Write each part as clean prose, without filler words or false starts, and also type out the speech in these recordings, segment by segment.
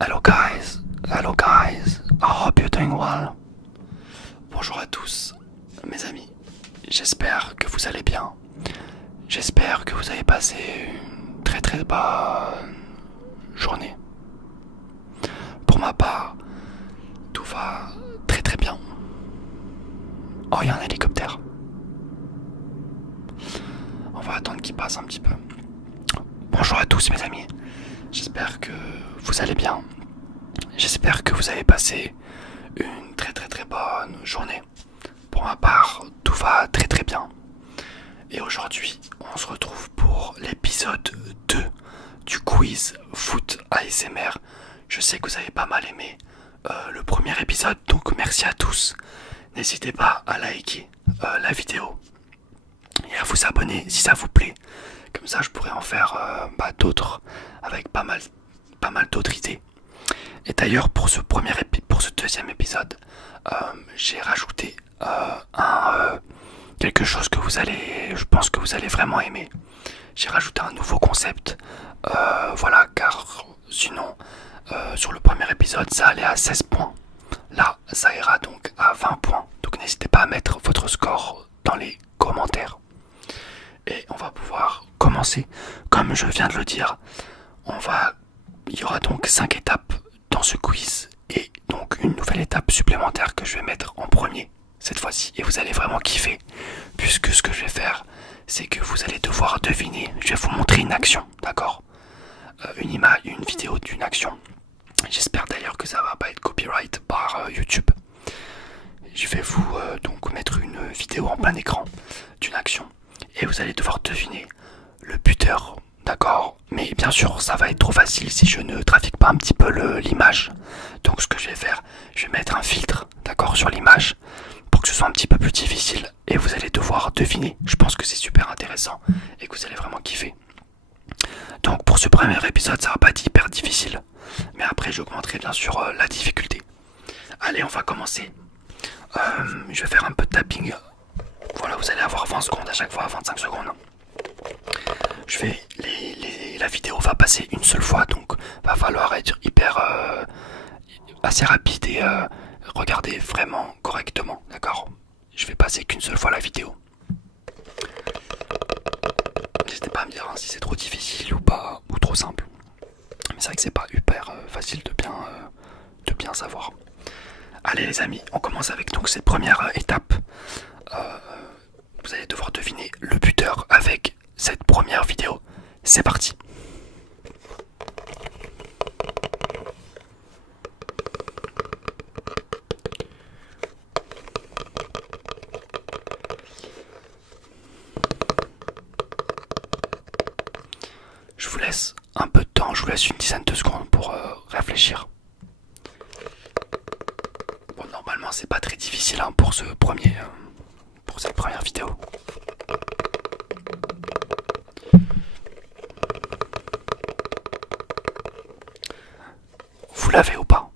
Hello guys, I hope you're doing well. Bonjour à tous, mes amis. J'espère que vous allez bien. J'espère que vous avez passé une très bonne journée. Pour ma part, tout va très bien. Oh, il y a un hélicoptère. On va attendre qu'il passe un petit peu. Bonjour à tous, mes amis. J'espère que vous allez bien. J'espère que vous avez passé une très bonne journée. Pour ma part, tout va très bien. Et aujourd'hui, on se retrouve pour l'épisode 2 du quiz foot ASMR. Je sais que vous avez pas mal aimé le premier épisode, donc merci à tous. N'hésitez pas à liker la vidéo et à vous abonner si ça vous plaît. Comme ça, je pourrais en faire d'autres avec pas mal d'autres idées. Et d'ailleurs, pour ce deuxième épisode, j'ai rajouté quelque chose que je pense que vous allez vraiment aimer. J'ai rajouté un nouveau concept, voilà, car sinon, sur le premier épisode, ça allait à 16 points. Là, ça ira donc à 20 points. Donc n'hésitez pas à mettre votre score dans les commentaires. Et on va pouvoir commencer. Comme je viens de le dire, il y aura donc 5 étapes dans ce quiz. Et donc une nouvelle étape supplémentaire que je vais mettre en premier cette fois-ci. Et vous allez vraiment kiffer. Puisque ce que je vais faire, c'est que vous allez devoir deviner. Je vais vous montrer une action, d'accord, une vidéo d'une action. J'espère d'ailleurs que ça va pas être copyright par YouTube. Je vais vous donc mettre une vidéo en plein écran d'une action. Et vous allez devoir deviner le buteur, d'accord. Mais bien sûr, ça va être trop facile si je ne trafique pas un petit peu l'image. Donc ce que je vais faire, je vais mettre un filtre, d'accord, sur l'image pour que ce soit un petit peu plus difficile. Et vous allez devoir deviner. Je pense que c'est super intéressant et que vous allez vraiment kiffer. Donc pour ce premier épisode, ça va pas être hyper difficile. Mais après, j'augmenterai bien sûr la difficulté. Allez, on va commencer. Je vais faire un peu de tapping. Voilà, vous allez avoir 20 secondes à chaque fois, 25 secondes. La vidéo va passer une seule fois, donc va falloir être assez rapide et regarder vraiment correctement, d'accord. Je vais passer qu'une seule fois la vidéo. N'hésitez pas à me dire si c'est trop difficile ou pas, ou trop simple. Mais c'est vrai que c'est pas hyper facile de bien savoir. Allez les amis, on commence avec donc cette première étape. Vous allez devoir deviner le buteur avec cette première vidéo. C'est parti. Je vous laisse un peu de temps, je vous laisse une dizaine de secondes pour réfléchir. Bon, normalement c'est pas très difficile hein, pour cette première vidéo. Vous l'avez ou pas?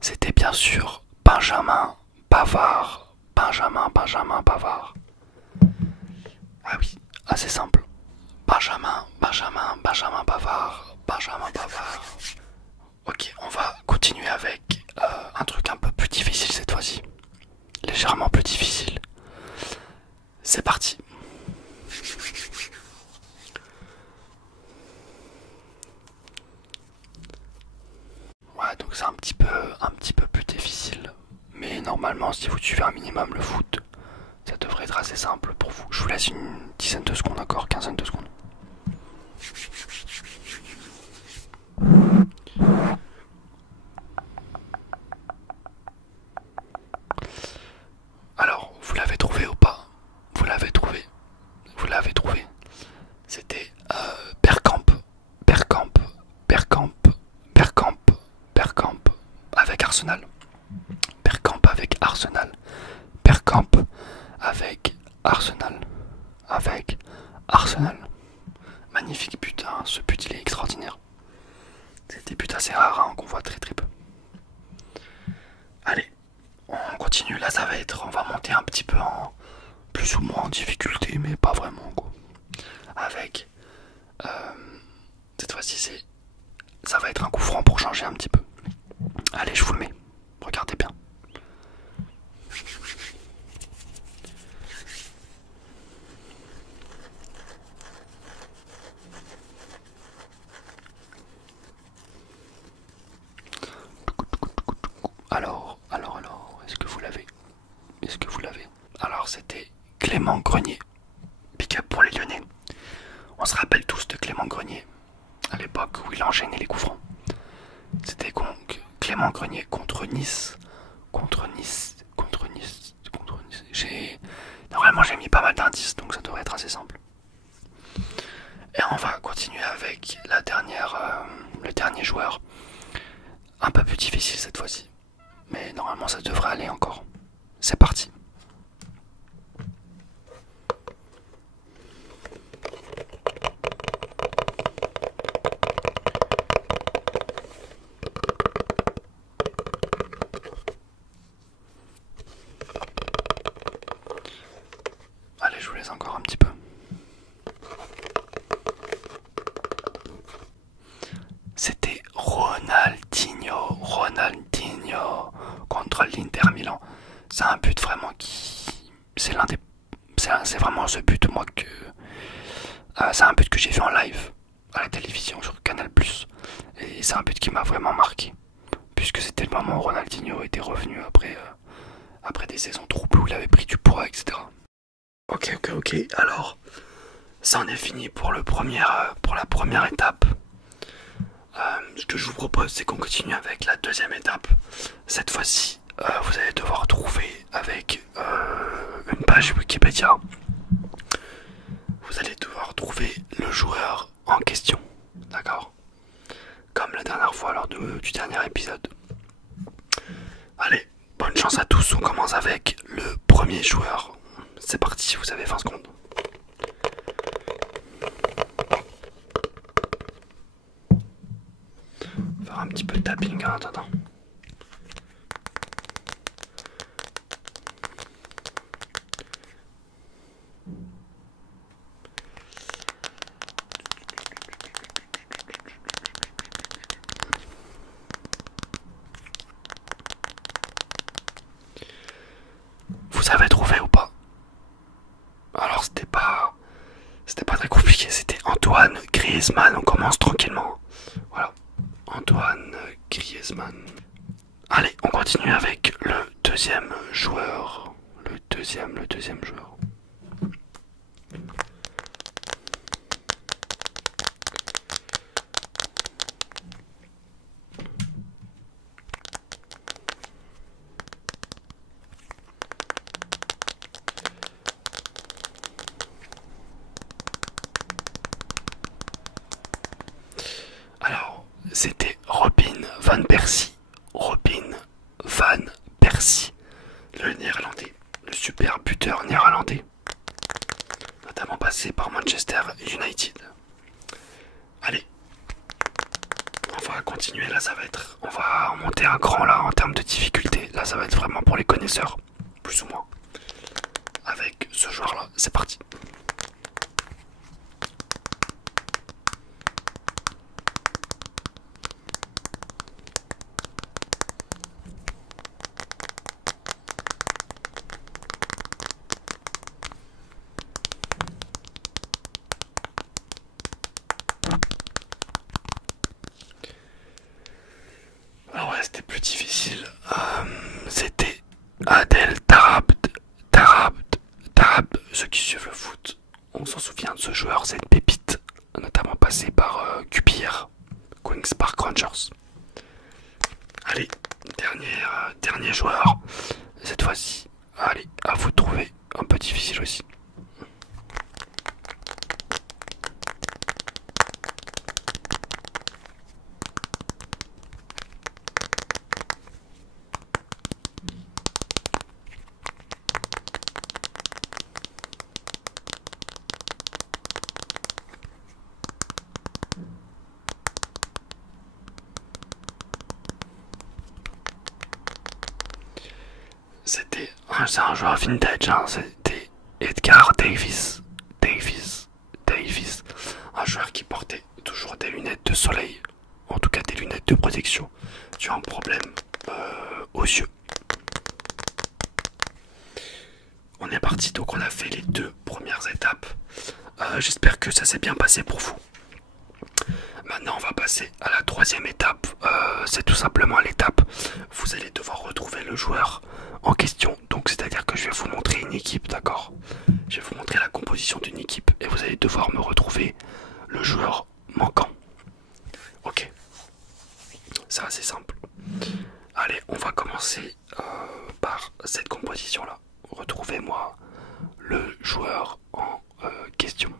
C'était bien sûr Benjamin Pavard. Benjamin Pavard. Ah oui, assez simple. Benjamin Pavard. Ok, on va continuer avec un truc un peu plus difficile cette fois-ci. Légèrement plus difficile. C'est parti. Ouais, donc c'est un petit peu plus difficile. Mais normalement, si vous suivez un minimum le foot, ça devrait être assez simple pour vous. Je vous laisse une dizaine de secondes encore, quinzaine de secondes. Alors, vous l'avez trouvé ou pas? Vous l'avez trouvé. C'était Bergkamp avec Arsenal. Bergkamp avec Arsenal. Magnifique but, hein. Ce but il est extraordinaire. C'est des buts assez rares hein, qu'on voit très peu. Allez, on continue. Là on va monter un petit peu en plus ou moins en difficulté, mais pas vraiment quoi. Avec cette fois-ci ça va être un coup franc pour pour changer un petit peu. Allez, je vous le mets. Regardez bien. Alors, est-ce que vous l'avez? Est-ce que vous l'avez? Alors, c'était Clément Grenier. Big up pour les Lyonnais. On se rappelle tous de Clément Grenier, à l'époque où il enchaînait les coups francs. C'était donc Clément Grenier contre Nice. Contre Nice. Normalement, j'ai mis pas mal d'indices, donc ça devrait être assez simple. Et on va continuer avec le dernier joueur. Un peu plus difficile cette fois-ci. Mais normalement, ça devrait aller encore. C'est parti. Allez, je vous laisse encore un petit peu. C'était Ronaldinho contre l'Inter Milan. C'est un but vraiment c'est vraiment ce but moi que c'est un but que j'ai vu en live à la télévision sur Canal+. Et c'est un but qui m'a vraiment marqué, puisque c'était le moment où Ronaldinho était revenu après des saisons troubles où il avait pris du poids, etc. Ok, alors ça en est fini pour la première étape. Ce que je vous propose, c'est qu'on continue avec la deuxième étape. Cette fois-ci, vous allez devoir trouver avec une page Wikipédia. Vous allez devoir trouver le joueur en question, d'accord? Comme la dernière fois lors du dernier épisode. Allez, bonne chance à tous, on commence avec le premier joueur. C'est parti, vous avez 20 secondes. Faire un petit peu de tapping en attendant. Vous avez trouvé ou pas? Alors c'était pas très compliqué, c'était Antoine Griezmann, on commence tranquillement. Voilà, Antoine Griezmann. Allez, on continue avec le deuxième joueur. Le deuxième joueur. Alors, c'était Robin van Persie. Robin van Persie, le néerlandais, le super buteur néerlandais, notamment passé par Manchester United. Allez, on va continuer, là on va monter un cran là en termes de difficulté, là ça va être vraiment pour les connaisseurs, plus ou moins, avec ce joueur là, c'est parti. Ah ouais, c'était plus difficile. C'était Adel Tarab. Ceux qui suivent le foot, on s'en souvient de ce joueur, cette pépite, notamment passé par QPR, Queen's Park Rangers. Allez, dernier joueur. Cette fois-ci, allez, à vous de trouver. Un peu difficile aussi. C'est un joueur vintage, hein, c'était Edgar Davis. Un joueur qui portait toujours des lunettes de soleil, en tout cas des lunettes de protection. Tu as un problème aux yeux. On est parti, donc on a fait les 2 premières étapes. J'espère que ça s'est bien passé pour vous. Maintenant on va passer à la 3e étape. C'est tout simplement l'étape. Vous allez devoir retrouver le joueur en question. Donc c'est à dire que je vais vous montrer une équipe, d'accord? Je vais vous montrer la composition d'une équipe et vous allez devoir me retrouver le joueur manquant. Ok, c'est assez simple. Allez, on va commencer par cette composition là. Retrouvez-moi le joueur en question.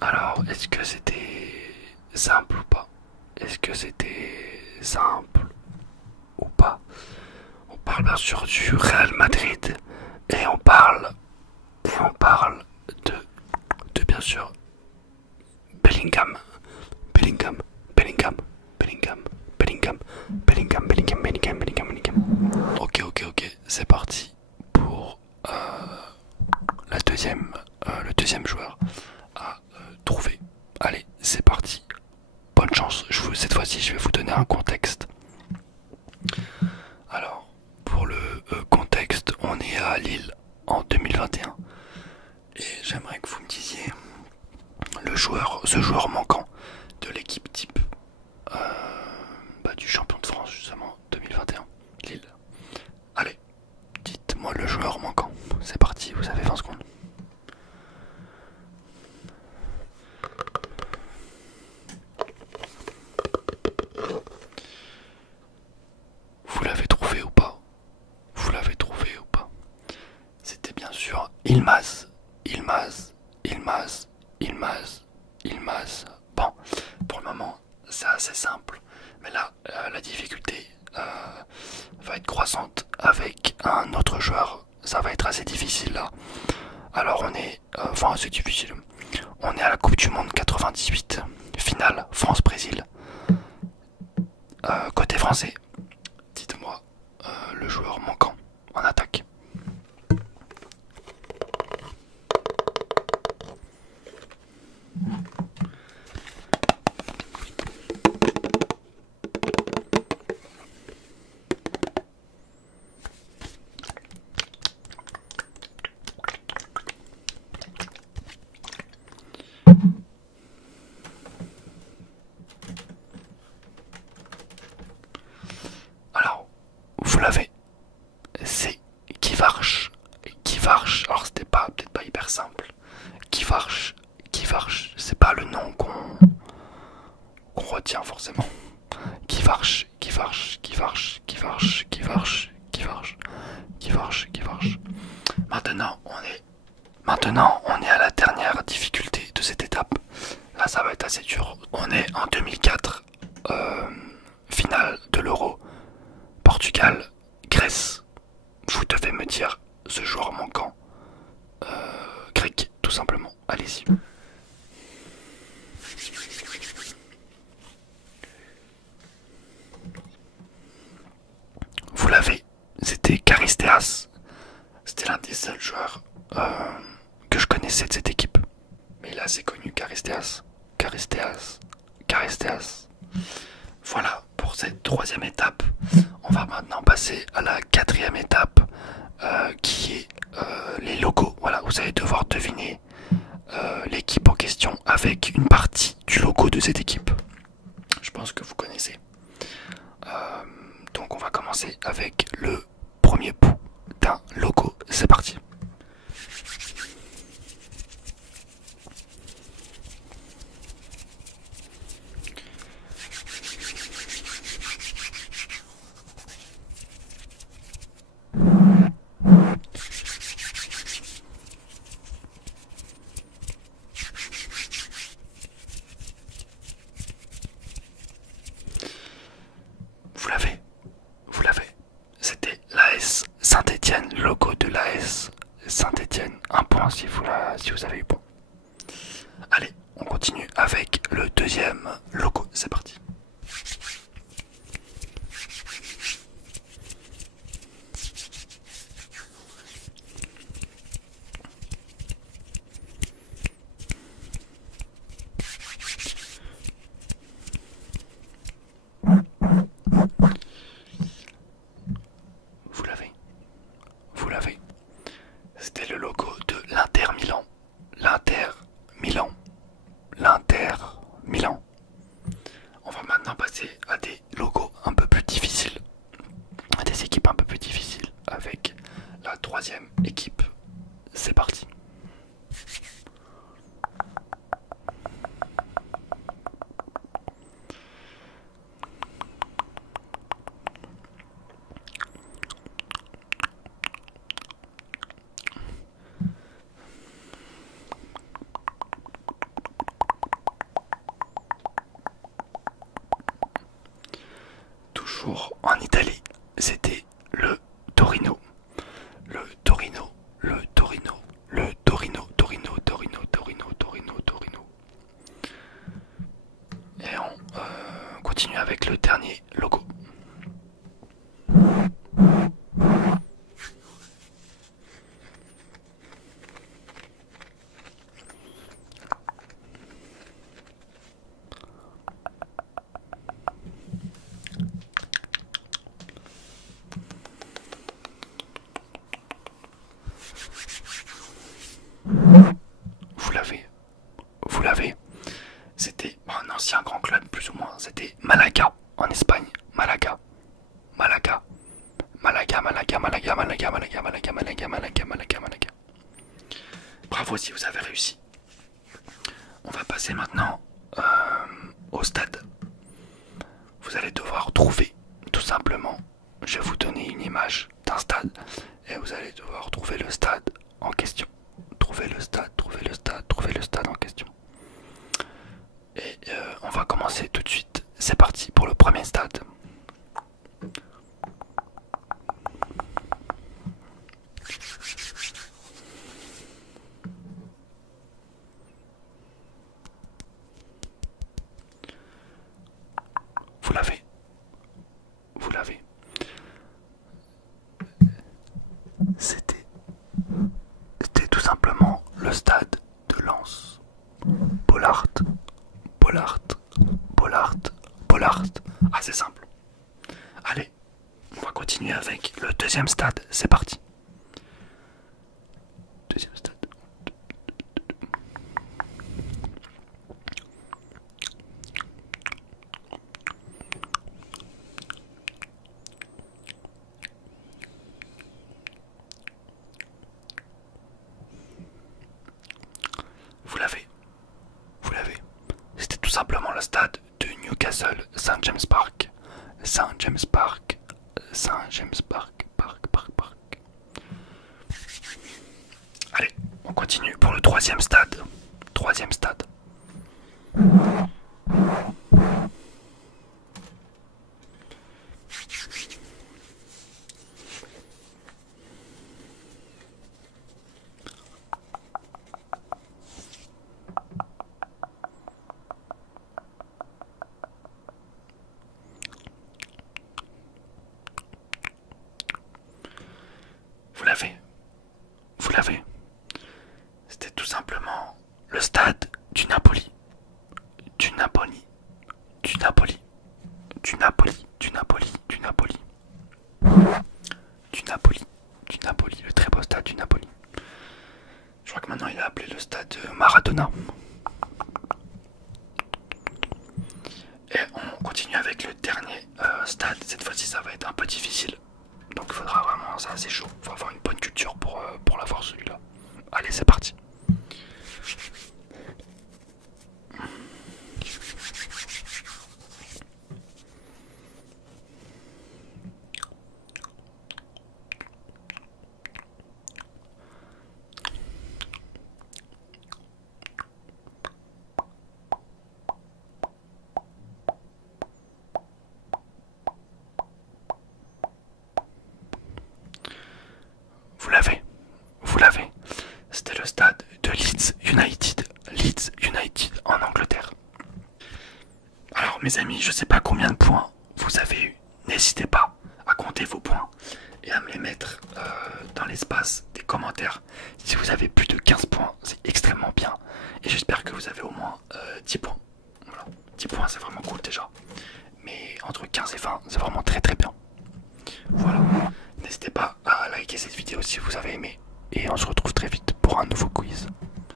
Alors, est-ce que c'était simple ou pas? Est-ce que c'était simple ou pas? On parle bien sûr du Real Madrid et on parle de bien sûr Bellingham, Bellingham, Bellingham, Bellingham, Bellingham, Bellingham, Bellingham, Bellingham, Bellingham, Bellingham. Ok, c'est parti pour le deuxième joueur à trouver. Allez, c'est parti. Bonne chance. Cette fois-ci, je vais vous donner un contexte. Alors, pour le contexte, on est à Lille en 2021. Et j'aimerais que vous me disiez ce joueur manquant de l'équipe type du champion de France, justement, 2021, Lille. Allez, dites-moi le joueur manquant. C'est parti, vous avez 20 secondes. Vous l'avez trouvé ou pas? Vous l'avez trouvé ou pas? C'était bien sûr Yılmaz. Bon, pour le moment, c'est assez simple. Mais là, la difficulté va être croissante avec un autre joueur. Ça va être assez difficile là. Alors on est... c'est difficile. On est à la Coupe du Monde 98. Finale, France-Brésil. Côté français, dites-moi le joueur manquant en attaque. Alors, vous l'avez. C'est Kvaratskhelia. Alors c'était peut-être pas hyper simple. Kvaratskhelia. C'est pas le nom qu'on retient forcément. Kvaratskhelia. Maintenant, on est à la dernière difficulté de cette étape. Là, ça va être assez dur. On est en 2004, finale de l'Euro. Portugal, Grèce. Vous devez me dire ce joueur manquant. Grec, tout simplement. Allez-y. Vous l'avez. C'était Charisteas. C'était l'un des seuls joueurs que je connaissais de cette équipe. Mais là, c'est connu, Charisteas. Voilà pour cette 3e étape. On va maintenant passer à la 4e étape qui est les logos. Voilà, vous allez devoir deviner l'équipe en question avec une partie du logo de cette équipe. Je pense que vous connaissez. Donc on va commencer avec le premier bout d'un logo. C'est parti. Saint-Étienne, logo de l'AS Saint-Étienne. Un point si vous avez eu bon. Allez, on continue avec le deuxième logo. C'est parti. Vous l'avez. C'était le logo de l'Inter Milan. L'Inter Milan. L'Inter Milan. On va maintenant passer à des logos un peu plus difficiles. À des équipes un peu plus difficiles avec la troisième équipe. C'est parti. Toujours en Italie, c'était le Torino. Le Torino, le Torino, le Torino, Torino, Torino, Torino, Torino, Torino. Et on continue avec le dernier logo. Vous l'avez. C'était un ancien grand club plus ou moins. C'était Malaga en Espagne. Malaga, Malaga, Malaga, Malaga, Malaga, Malaga, Malaga, Malaga, Malaga, Malaga, Malaga, Malaga. Bravo si vous avez réussi. On va passer maintenant au stade. Vous allez devoir trouver tout simplement. Je vais vous donner une image d'un stade et vous allez devoir trouver le stade en question. Trouver le stade, trouver le stade, trouver le stade en question. Et on va commencer tout de suite. C'est parti pour le premier stade. Vous l'avez. Vous l'avez. C'était tout simplement le stade de Lens. Bollaert, Bollaert, Bollaert, Bollaert. Assez simple. Allez, on va continuer avec le deuxième stade. C'est parti. Deuxième stade. Vous l'avez. Vous l'avez. C'était tout simplement le stade de Newcastle, St James Park. St James Park. St James Park. Park. Allez, on continue pour le troisième stade. Troisième stade. Vous l'avez. Vous l'avez. C'était tout simplement le stade du Napoli. Du Napoli. Du Napoli. Du Napoli. Du Napoli. Du Napoli. Du Napoli. Du Napoli. Le très beau stade du Napoli. Je crois que maintenant il a appelé le stade Maradona. Et on continue avec le dernier stade. Cette fois-ci ça va être un peu difficile. Donc il faudra vraiment, ça c'est chaud. Il faut avoir une bonne culture pour l'avoir celui-là. Allez, c'est parti. mes amis, je sais pas combien de points vous avez eu. N'hésitez pas à compter vos points et à me les mettre dans l'espace des commentaires. Si vous avez plus de 15 points, c'est extrêmement bien. Et j'espère que vous avez au moins 10 points. Voilà. 10 points, c'est vraiment cool déjà. Mais entre 15 et 20, c'est vraiment très très bien. Voilà. N'hésitez pas à liker cette vidéo si vous avez aimé. Et on se retrouve très vite pour un nouveau quiz.